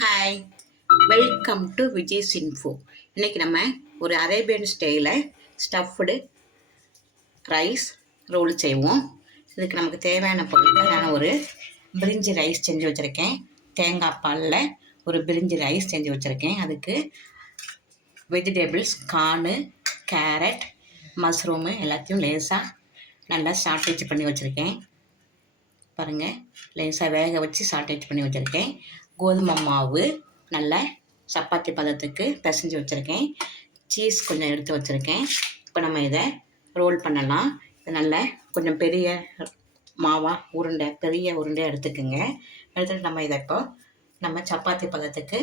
Hi, welcome to Vijay's info. இன்றைக்கி நம்ம ஒரு அரேபியன் ஸ்டைலில் ஸ்டஃப்டு ரைஸ் ரோல் செய்வோம். இதுக்கு நமக்கு தேவையான பொருட்கள் நான் ஒரு பிரிஞ்சி ரைஸ் செஞ்சு வச்சுருக்கேன். தேங்காய் பாலில் ஒரு பிரிஞ்சி ரைஸ் செஞ்சு வச்சுருக்கேன். அதுக்கு வெஜிடபிள்ஸ் கார்னு, கேரட், மஷ்ரூமு எல்லாத்தையும் லேசாக நல்லா சாட்டேஜ் பண்ணி வச்சுருக்கேன். பாருங்கள், லேசாக வேக வச்சு சாட்டேஜ் பண்ணி வச்சுருக்கேன். கோதுமை மாவு நல்லா சப்பாத்தி பதத்துக்கு பிசைஞ்சு வச்சுருக்கேன். சீஸ் கொஞ்சம் எடுத்து வச்சுருக்கேன். இப்போ நம்ம இதை ரோல் பண்ணலாம். இது நல்லா கொஞ்சம் பெரிய மாவாக பெரிய உருண்டையாக எடுத்துக்குங்க. எடுத்துகிட்டு நம்ம இதை இப்போ நம்ம சப்பாத்தி பதத்துக்கு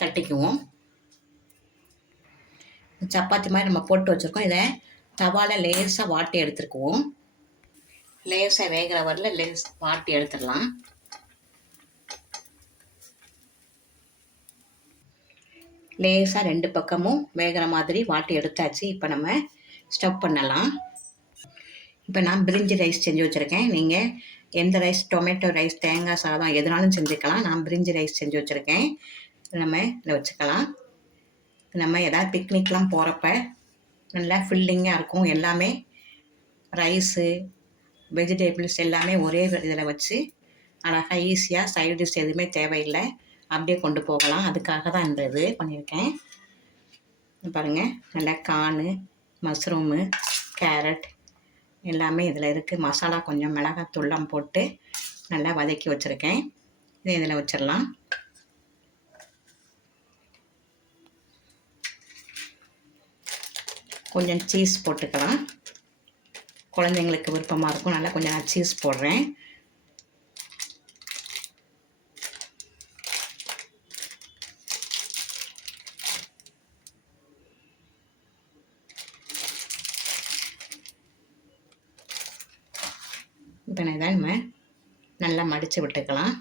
தட்டிக்குவோம். சப்பாத்தி மாதிரி நம்ம போட்டு வச்சுருக்கோம். இதை தவாவில் லேசாக வாட்டி எடுத்துக்குவோம். லேசாக வேகிற வரல வாட்டி எடுத்துடலாம். லேசாக ரெண்டு பக்கமும் வேகிற மாதிரி வாட்டி எடுத்தாச்சு. இப்போ நம்ம ஸ்டவ் பண்ணலாம். இப்போ நான் பிரிஞ்சி ரைஸ் செஞ்சு வச்சுருக்கேன். நீங்கள் எந்த ரைஸ், டொமேட்டோ ரைஸ், தேங்காய் சாதம் எதுனாலும் செஞ்சுக்கலாம். நான் பிரிஞ்சி ரைஸ் செஞ்சு வச்சுருக்கேன். நம்ம இதில் வச்சுக்கலாம். நம்ம எதாவது பிக்னிக்லாம் போகிறப்ப நல்லா ஃபில்லிங்காக இருக்கும். எல்லாமே ரைஸு, வெஜிடபிள்ஸ் எல்லாமே ஒரே இதில் வச்சு அழகாக ஈஸியாக சைட் டிஷ் எதுவுமே தேவையில்லை, அப்படியே கொண்டு போகலாம். அதுக்காக தான் இந்த இது பண்ணியிருக்கேன். பாருங்கள், நல்லா கார்னு, மஷ்ரூமு, கேரட் எல்லாமே இதில் இருக்குது. மசாலா கொஞ்சம் மிளகாத்தூள்லாம் போட்டு நல்லா வதக்கி வச்சுருக்கேன். இதை இதில் வச்சிடலாம். கொஞ்சம் சீஸ் போட்டுக்கலாம். குழந்தைங்களுக்கு விருப்பமாக இருக்கும். நல்லா கொஞ்சம் நான் சீஸ் போடுறேன். இப்போ இதை நம்ம நல்லா மடித்து விட்டுக்கலாம்.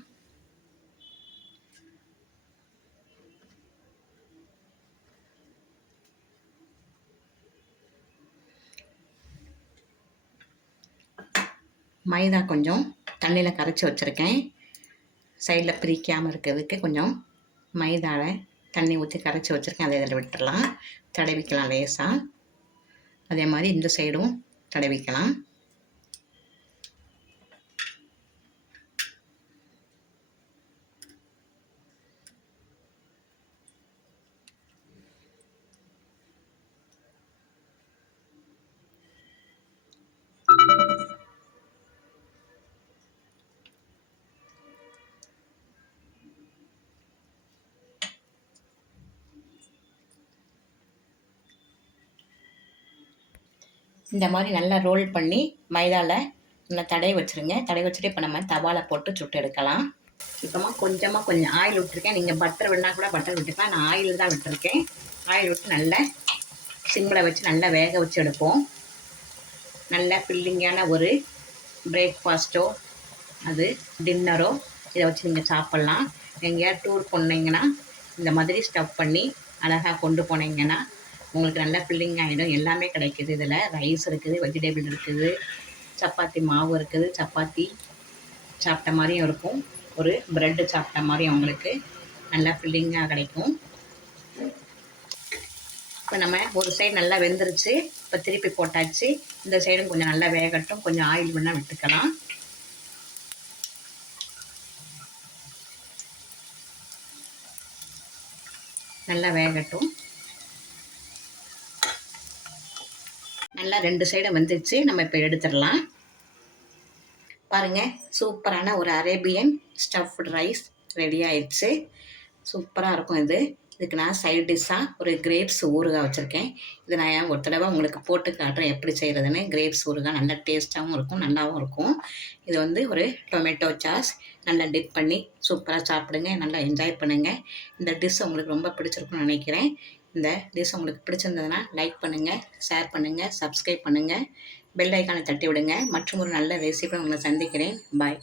மைதா கொஞ்சம் தண்ணியில் கரைச்சி வச்சுருக்கேன். சைடில் பிரிக்காமல் இருக்கிறதுக்கு கொஞ்சம் மைதாவில் தண்ணி ஊற்றி கரைச்சி வச்சுருக்கேன். அதை இதில் விட்டுடலாம். தடவிக்கலாம் லேசாக. அதே மாதிரி இந்த சைடும் தடவிக்கலாம். இந்த மாதிரி நல்லா ரோல் பண்ணி மைதாவில் நல்லா தடவி வச்சுருங்க. தடவி வச்சுட்டு இப்போ நம்ம தவாவில் போட்டு சுட்டு எடுக்கலாம். இப்போமா கொஞ்சம் ஆயில் விட்டுருக்கேன். நீங்கள் பட்டர் வேணால் கூட பட்டர் விட்டுக்கலாம். நான் ஆயில் தான் விட்டுருக்கேன். ஆயில் விட்டு நல்லா சிம்மில் வச்சு நல்லா வேக வச்சு எடுப்போம். நல்ல ஃபில்லிங்கான ஒரு பிரேக்ஃபாஸ்ட்டோ அது டின்னரோ இதை வச்சு நீங்கள் சாப்பிட்லாம். எங்கேயாவது டூர் போனீங்கன்னா இந்த மாதிரி ஸ்டஃப் பண்ணி அழகாக கொண்டு போனீங்கன்னா உங்களுக்கு நல்லா ஃபில்லிங் ஆகிடும். எல்லாமே கிடைக்கிது. இதில் ரைஸ் இருக்குது, வெஜிடபிள் இருக்குது, சப்பாத்தி மாவு இருக்குது, சப்பாத்தி சாப்பிட்ட மாதிரியும் இருக்கும், ஒரு ப்ரெட்டு சாப்பிட்ட மாதிரியும் உங்களுக்கு நல்லா ஃபில்லிங்காக கிடைக்கும். இப்போ நம்ம ஒரு சைடு நல்லா வெந்துருச்சு. இப்போ திருப்பி போட்டாச்சு. இந்த சைடும் கொஞ்சம் நல்லா வேகட்டும். கொஞ்சம் ஆயில் வேணால் விட்டுக்கலாம். நல்லா வேகட்டும். நல்லா ரெண்டு சைடும் வந்துச்சு. நம்ம இப்போ எடுத்துடலாம். பாருங்கள், சூப்பரான ஒரு அரேபியன் ஸ்டஃப்டு ரைஸ் ரெடி ஆயிடுச்சு. சூப்பராக இருக்கும் இது. இதுக்கு நான் சைட் டிஷ்ஷாக ஒரு கிரேப்ஸ் ஊறுகாய் வச்சுருக்கேன். இது நான் ஒரு தடவை உங்களுக்கு போட்டு காட்டுறேன் எப்படி செய்கிறதுன்னு. கிரேப்ஸ் ஊறுகாய் நல்லா டேஸ்ட்டாகவும் இருக்கும், நல்லாவும் இருக்கும். இது வந்து ஒரு டொமேட்டோ சாஸ் நல்லா டிப் பண்ணி சூப்பராக சாப்பிடுங்க. நல்லா என்ஜாய் பண்ணுங்கள். இந்த டிஷ் உங்களுக்கு ரொம்ப பிடிச்சிருக்குன்னு நினைக்கிறேன். இந்த டிஷ் உங்களுக்கு பிடிச்சிருந்ததுன்னா லைக் பண்ணுங்கள், ஷேர் பண்ணுங்கள், சப்ஸ்கிரைப் பண்ணுங்கள், பெல் ஐக்கானை தட்டி விடுங்க. மற்றும் ஒரு நல்ல ரெசிபியை உங்களை சந்திக்கிறேன். பாய்.